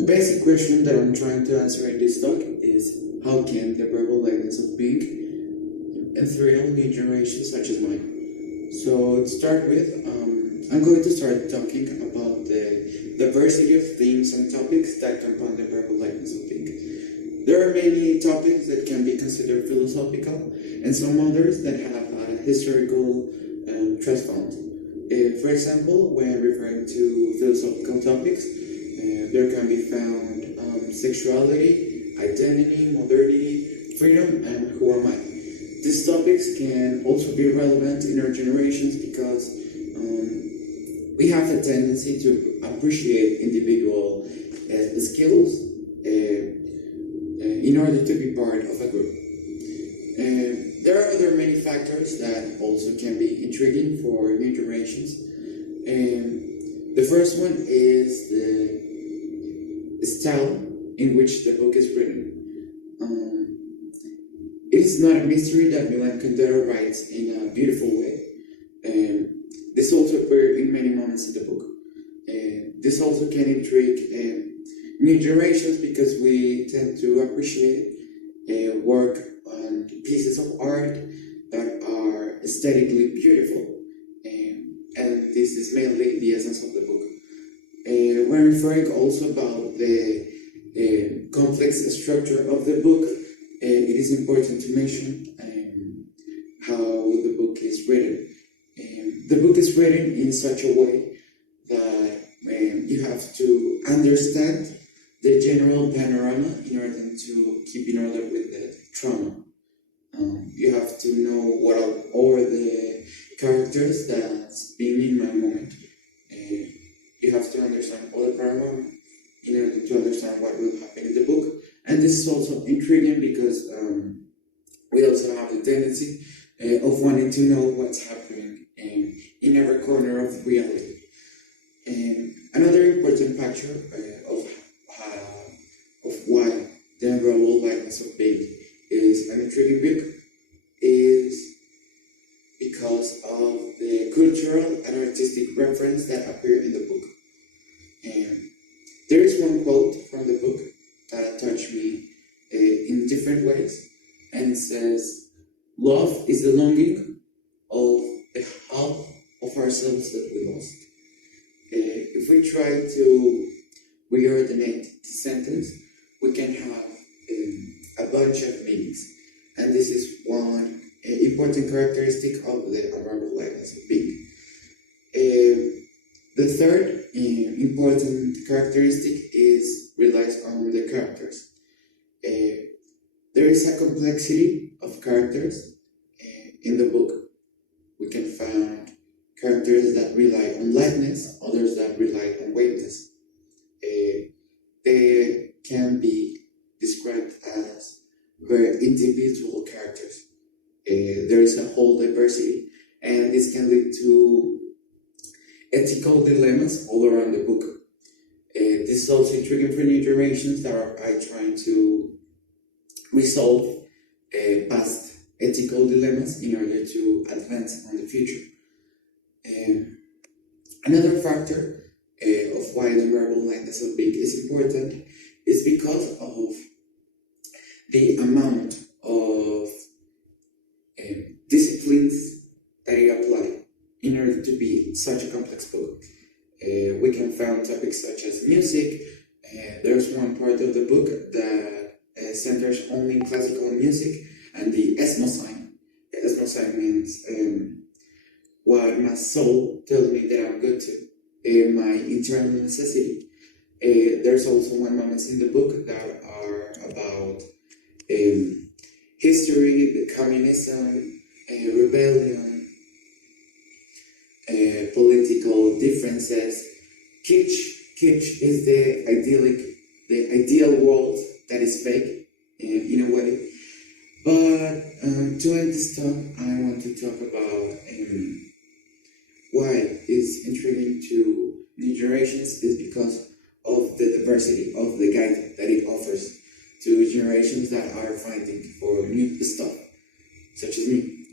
The basic question that I'm trying to answer in this talk is how can the verbal lightness of being thrill new generations such as mine? So to start with, I'm going to start talking about the diversity of themes and topics that compound the verbal lightness of being. There are many topics that can be considered philosophical and some others that have a historical transfound. For example, when referring to philosophical topics, there can be found sexuality, identity, modernity, freedom, and who am I. These topics can also be relevant in our generations because we have a tendency to appreciate individual skills in order to be part of a group. There are other many factors that also can be intriguing for new generations. The first one is the style in which the book is written. It is not a mystery that Milan Kundera writes in a beautiful way. This also appears in many moments in the book. This also can intrigue new generations because we tend to appreciate work on pieces of art that are aesthetically beautiful. And this is mainly the essence of the book. When referring also about the complex structure of the book, it is important to mention how the book is written. The book is written in such a way that you have to understand the general panorama in order to keep in order with the trauma. You have to know what are all the characters that's being in my moment. You have to understand all the panorama in order to understand what will happen in the book. And this is also intriguing because we also have the tendency of wanting to know what's happening in every corner of reality. Another important factor of why the unraveled likeness of being is an intriguing book is because of the cultural and artistic reference that appear in the book. There is one quote from the book that touched me in different ways, and it says, "Love is the longing of the half of ourselves that we lost." If we try to reordinate the sentence, we can have a bunch of meanings, and this is one important characteristic of the unraveled lightness of being. The third important characteristic relies on the characters. There is a complexity of characters in the book. We can find characters that rely on lightness, others that rely on waveness. They can be described as very individual characters. There is a whole diversity, and this can lead to ethical dilemmas all around the book. This is also intriguing for new generations that are trying to resolve past ethical dilemmas in order to advance on the future. Another factor of why the verbal lightness of being is important is because of the amount of disciplines that it apply in order to be such a complex book. We can find topics such as music. There's one part of the book that centers only in classical music and the ESMO sign. The ESMO sign means what my soul tells me that I'm good to, my internal necessity. There's also one moments in the book that are about history, the communism, rebellion, political differences. Kitsch is the ideal world that is fake in a way. But to end this talk, I want to talk about why it's intriguing to new generations is because of the diversity of the guide that it offers to generations that are fighting for new stuff, such as me.